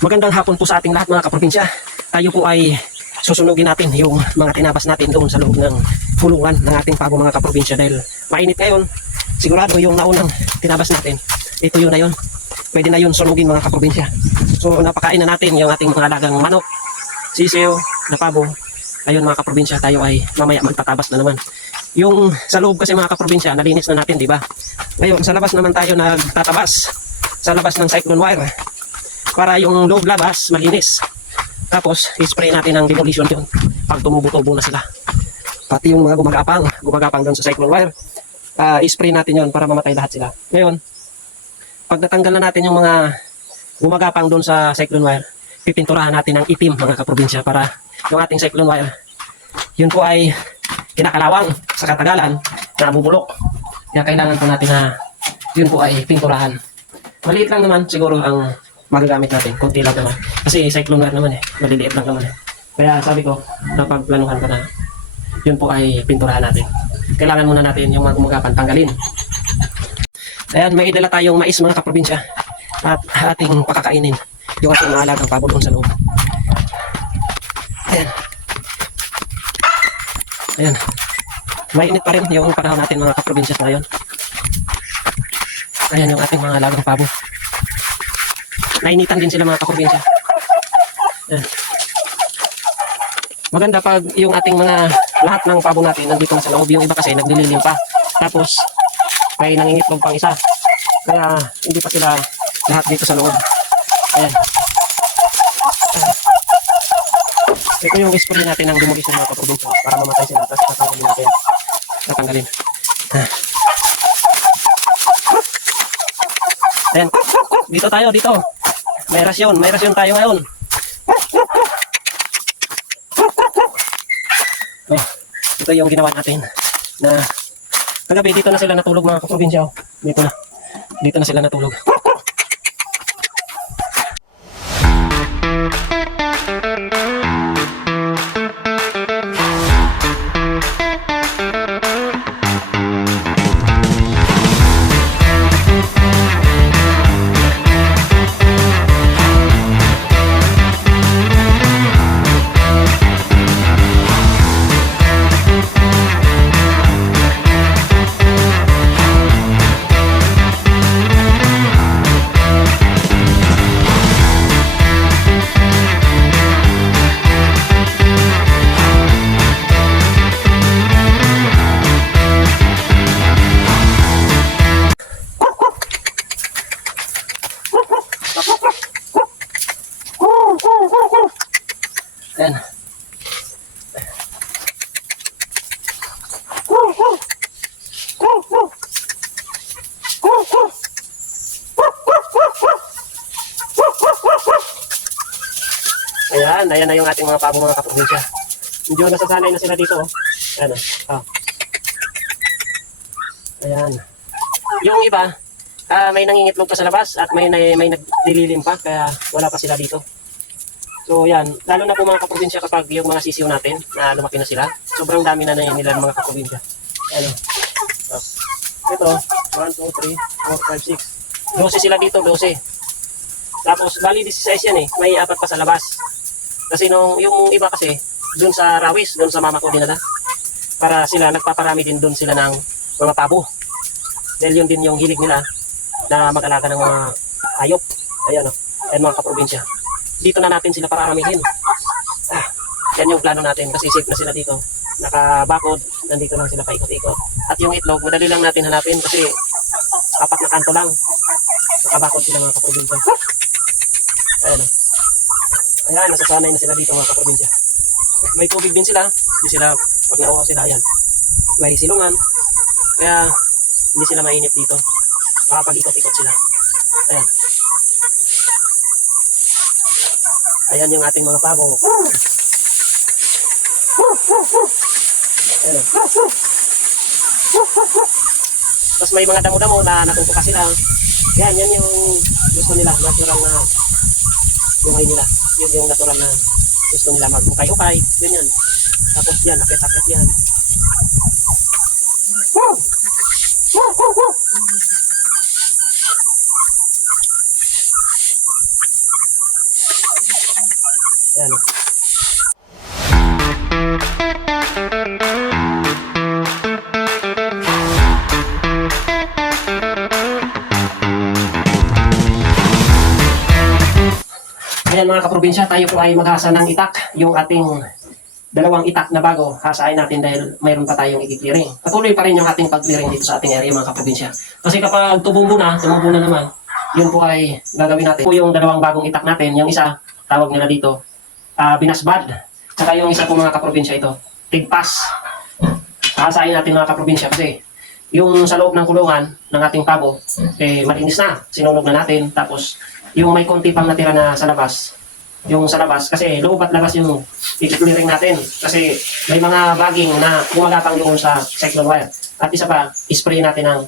Magandang hapon po sa ating lahat mga kaprobinsya. Tayo po ay susunugin natin yung mga tinabas natin doon sa loob ng kulungan ng ating pago mga kaprobinsya dahil mainit ngayon. Sigurado yung naunang tinabas natin. Ito yun na yun. Pwede na yun sunugin mga kaprobinsya. So napakain na natin yung ating mga alagang manok, sisiyo, na pabo. Ayun mga kaprobinsya, tayo ay mamaya magtatabas na naman. Yung sa loob kasi mga kaprobinsya, nalinis na natin, di ba? Ngayon, sa labas naman tayo nagtatabas. Sa labas ng cyclone wire para yung loob labas malinis. Tapos, i-spray natin ng demolition yun pag tumubo-tubo na sila. Pati yung mga gumagapang, gumagapang doon sa cyclone wire, ah, i-spray natin yon para mamatay lahat sila. Ngayon, pag natanggal na natin yung mga gumagapang doon sa cyclone wire, pipinturahan natin ng itim mga kaprobinsya para yung ating cyclone wire, yun po ay kinakalawang sa katagalan na bubulok. Kaya kailangan po natin na yun po ay pinturahan. Maliit lang naman siguro ang magagamit natin. Kunti lang naman. Kasi cyclone wire naman eh. Maliliit lang naman eh. Kaya sabi ko, napagplanuhan ko na yun po ay pinturahan natin. Kailangan muna natin yung mga gumagapan tanggalin. Ayan, may dala tayong mais mga kaprobinsya at ating pakakainin yung ating mga alagang pabo doon sa loob. Ayan. Ayan. Mainit pa rin yung panahon natin mga kaprobinsya ngayon. Ayan yung ating mga alagang pabo. Nainitan din sila mga kaprobinsya. Maganda pag yung ating mga lahat ng pabo natin nandito na sa loob. Yung iba kasi naglililim pa. Tapos may nangingitlog pang isa. Kaya hindi pa sila lahat dito sa loob. Ayan. Ayan. Ito yung spray natin ng demolition mga kaprobinsya para mamatay sila. Tapos tatanggalin natin. Tatanggalin. Ah. Ayan. Dito tayo, dito. May rasyon. May rasyon tayo ngayon. Oh, ito yung ginawa natin na kagabi dito na sila natulog mga kaprobinsya. oh. Dito na. Dito na sila natulog. Ayan. Ayan, ayan na yung ating mga pabo mga kaprobinsya. Medyo nasasanay na sila dito. Oh. Ayan. Oh. Ah. Ayan. Yung iba, ah, may nangingitlog pa sa labas at may, may, may nagdililim pa kaya wala pa sila dito. So yan, lalo na po mga kaprobinsya kapag yung mga sisiw natin na lumaki na sila, sobrang dami na na nila ng mga kaprobinsya. Ano? Oh. Ito, 1, 2, 3, 4, 5, 6. 12 sila dito, 12. Tapos, bali 16 yan eh. May apat pa sa labas. Kasi nung, yung iba kasi, dun sa rawis, dun sa mama ko dinala. Para sila, nagpaparami din dun sila ng mga pabo. Dahil yun din yung hilig nila na mag-alaga ng mga hayop. Ayan o. Ayan mga kaprobinsya dito na natin sila pararamihin. Ah, yan yung plano natin kasi safe na sila dito. Nakabakod, nandito lang sila paikot-ikot. At yung itlog, madali lang natin hanapin kasi apat na kanto lang. Nakabakod sila mga kaprobinsya. Ayan o. Ayan, nasasanay na sila dito mga kaprobinsya. May tubig din sila. Hindi sila, pag nauwa sila, ayan. May silungan. Kaya, hindi sila mainit dito. Makapag-ikot-ikot sila. Ayan. Ayan yung ating mga pabo. Ayan. Tapos may mga damo-damo na natutuka sila. Yan, yan yung gusto nila, natural na buhay nila. Yun yung natural na gusto nila magmukay-ukay. Yun yan. Tapos yan, akit-akit yan. Ayan. Ayan mga kaprobinsya, tayo po ay maghasa ng itak, yung ating dalawang itak na bago, hasain natin dahil mayroon pa tayong i-clearing. Patuloy pa rin yung ating pag-clearing dito sa ating area mga kaprobinsya. Kasi kapag tubumbo na, tumubo na naman, yun po ay gagawin natin. Po yung dalawang bagong itak natin, yung isa, tawag nila dito, ah, binasbad. Saka yung isa po mga kaprobinsya ito, tigpas. Hasain natin mga kaprobinsya kasi yung sa loob ng kulungan ng ating pabo, eh, malinis na. Sinunog na natin. Tapos, yung may konti pang natira na sa labas, yung sa labas, kasi loob at labas yung i-clearing natin. Kasi may mga bagging na gumagapang doon sa cyclone wire. At isa pa, spray natin ng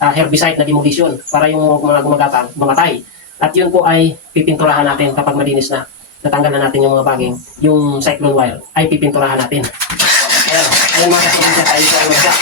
ah, herbicide na demolition para yung mga gumagapang mamatay. At yun po ay pipinturahan natin kapag malinis na. Natanggal na natin yung mga bagging. Yung cyclone wire ay pipinturahan natin. Ayan, ayan mga kapatid, tayo sa ay magka.